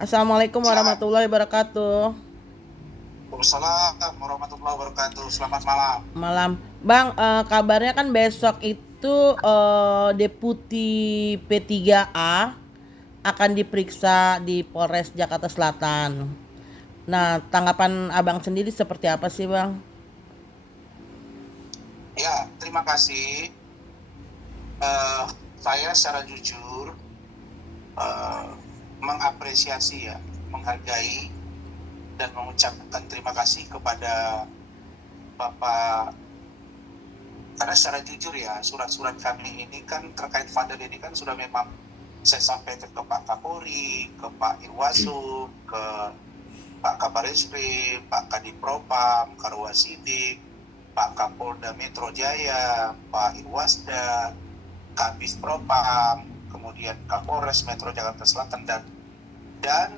Assalamualaikum Silakan. warahmatullahi wabarakatuh. Waalaikumsalam warahmatullahi wabarakatuh. Selamat malam. Malam, Bang. Kabarnya kan besok itu Deputi P3A akan diperiksa di Polres Jakarta Selatan. Nah, tanggapan Abang sendiri seperti apa sih, Bang? Ya, terima kasih. Eh, saya secara jujur eh, mengapresiasi ya, menghargai dan mengucapkan terima kasih kepada Bapak. Karena secara jujur ya, surat-surat kami ini kan terkait Fadel ini kan sudah memang saya sampaikan ke Pak Kapolri, ke Pak Irwasum, ke Pak Kabar Eskrim, Pak Kadipropam, Karwasidik, Pak Kapolda Metro Jaya, Pak Irwasda, Kabis Propam, kemudian Kapolres Metro Jakarta Selatan dan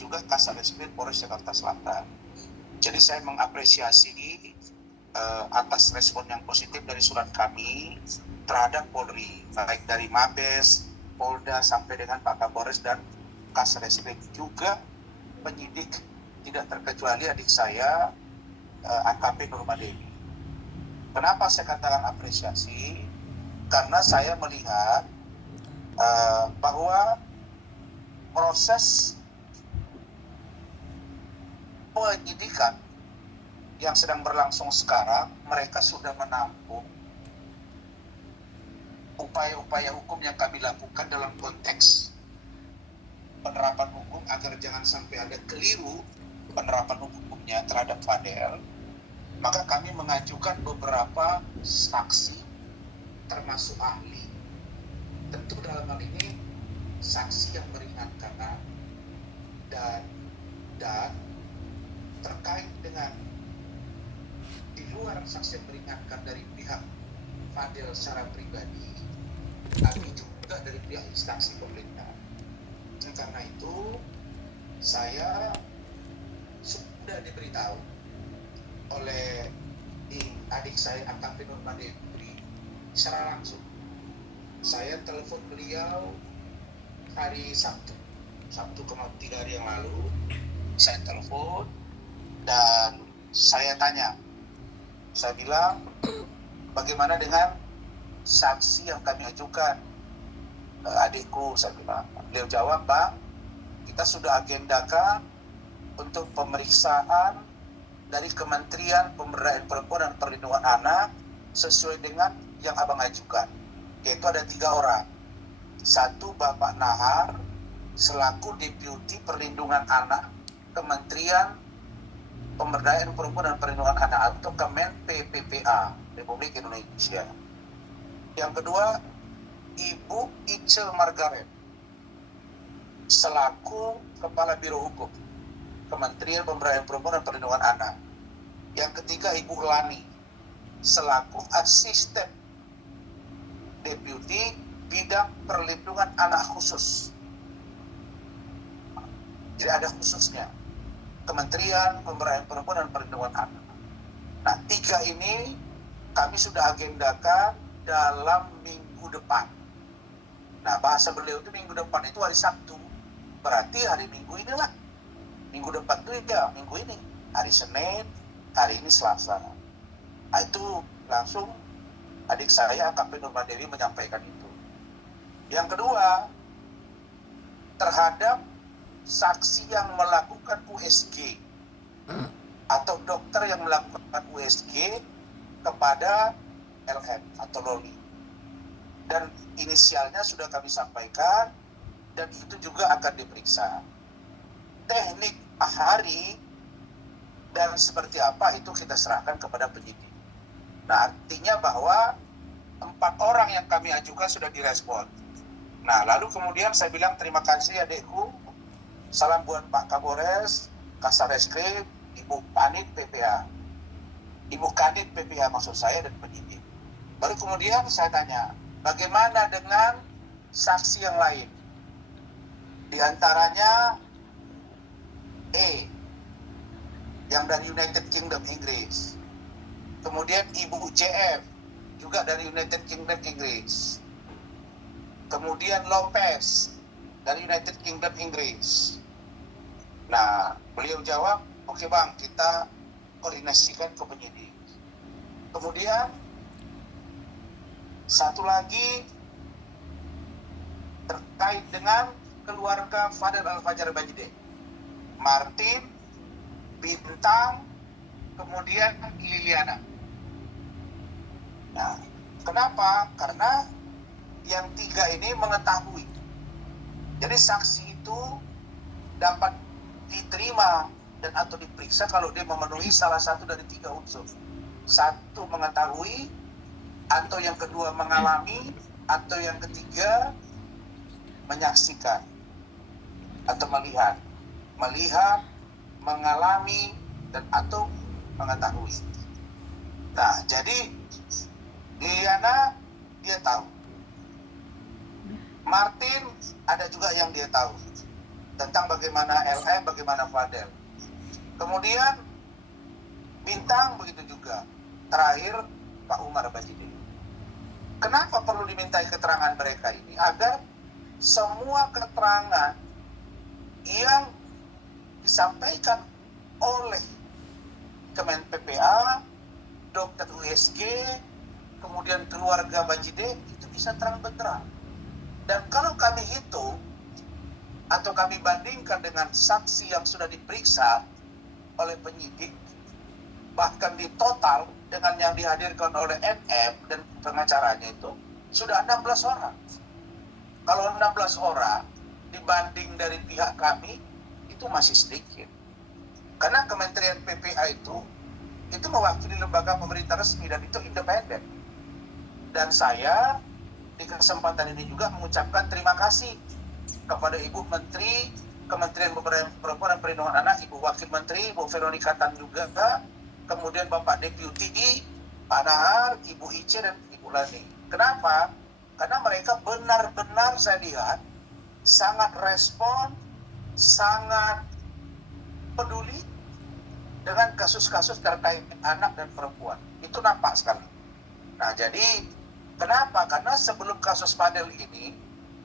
juga Kasareskrim Polres Jakarta Selatan. Jadi saya mengapresiasi atas respon yang positif dari surat kami terhadap Polri, baik dari Mabes, Polda sampai dengan Pak Kapolres dan Kasareskrim, juga penyidik tidak terkecuali adik saya AKP Nurmadewi. Kenapa saya katakan apresiasi? Karena saya melihat bahwa proses penyidikan yang sedang berlangsung sekarang, mereka sudah menampung upaya-upaya hukum yang kami lakukan dalam konteks penerapan hukum agar jangan sampai ada keliru penerapan hukumnya terhadap Fadel. Maka kami mengajukan beberapa saksi termasuk ahli. Tentu dalam hal ini saksi yang meringankan dan terkait dengan di luar saksi yang meringankan dari pihak Fadel secara pribadi, kami juga dari pihak instansi pemerintah. Karena itu saya sudah diberitahu oleh adik saya AKP Nurmadewi secara langsung. Saya telepon beliau hari Sabtu 3 hari yang lalu. Saya telepon dan saya tanya, saya bilang, bagaimana dengan saksi yang kami ajukan, adikku, saya bilang. Beliau jawab, Bang, kita sudah agendakan untuk pemeriksaan dari Kementerian Pemberdayaan Perempuan dan Perlindungan Anak sesuai dengan yang abang ajukan, yaitu ada 3 orang. Satu, Bapak Nahar selaku Deputi Perlindungan Anak Kementerian Pemberdayaan Perempuan dan Perlindungan Anak atau Kemen PPPA Republik Indonesia. Yang kedua, Ibu Ice Margaret selaku Kepala Biro Hukum Kementerian Pemberdayaan Perempuan dan Perlindungan Anak. Yang ketiga, Ibu Lani selaku Asisten Deputi Bidang Perlindungan Anak Khusus. Jadi ada khususnya Kementerian Pemberdayaan Perempuan dan Perlindungan Anak. Nah, 3 ini kami sudah agendakan dalam minggu depan. Nah, bahasa beliau itu minggu depan itu hari Sabtu. Berarti hari Minggu inilah. Minggu depan itu ya minggu ini. Hari Senin, hari ini Selasa. Nah, itu langsung adik saya AKP Nurmadewi menyampaikan itu. Yang kedua, terhadap saksi yang melakukan USG atau dokter yang melakukan USG kepada LM atau Loli, dan inisialnya sudah kami sampaikan dan itu juga akan diperiksa. Teknik hari dan seperti apa itu kita serahkan kepada penyidik. Nah, artinya bahwa 4 orang yang kami ajukan sudah direspon. Nah, lalu kemudian saya bilang terima kasih adekku, salam buat Pak Kapolres, Kasareskrim, Ibu Kanit PPA. Ibu Kanit PPA maksud saya dan penyidik. Baru kemudian saya tanya, bagaimana dengan saksi yang lain? Di antaranya E, yang dari United Kingdom Inggris. Kemudian Ibu JF, juga dari United Kingdom Inggris. Kemudian Lopez, dari United Kingdom Inggris. Nah, beliau jawab, oke bang, kita koordinasikan ke penyidik. Kemudian satu lagi terkait dengan keluarga Fadel Al-Fajar Bajide, Martin, Bintang, kemudian Liliana. Nah, kenapa? Karena yang tiga ini mengetahui. Jadi saksi itu dapat diterima dan atau diperiksa kalau dia memenuhi salah satu dari tiga unsur. Satu, mengetahui, atau yang kedua mengalami, atau yang ketiga menyaksikan atau melihat. Melihat, mengalami, dan atau mengetahui. Nah, jadi Liliana dia tahu. Martin ada juga yang dia tahu tentang bagaimana LM, bagaimana Fadel. Kemudian Bintang begitu juga. Terakhir Pak Umar Bajide. Kenapa perlu dimintai keterangan mereka ini? Agar semua keterangan yang disampaikan oleh Kemen PPA, Dokter USG, kemudian keluarga Bajide itu bisa terang benderang. Dan kalau kami hitung atau kami bandingkan dengan saksi yang sudah diperiksa oleh penyidik, bahkan di total dengan yang dihadirkan oleh NM dan pengacaranya itu sudah 16 orang. Kalau 16 orang dibanding dari pihak kami itu masih sedikit. Karena Kementerian PPA itu mewakili lembaga pemerintah resmi dan itu independen. Dan saya di kesempatan ini juga mengucapkan terima kasih kepada Ibu Menteri Kementerian Perempuan dan Perlindungan Anak, Ibu Wakil Menteri, Ibu Veronica Tan juga, kemudian Bapak Deputi, Pak Nahar, Ibu Ice, dan Ibu Lani. Kenapa? Karena mereka benar-benar saya lihat sangat respon, sangat peduli dengan kasus-kasus terkait anak dan perempuan. Itu nampak sekali. Nah, jadi kenapa? Karena sebelum kasus Fadel ini,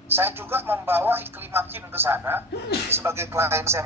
saya juga membawa Iklim Hakim ke sana sebagai klien saya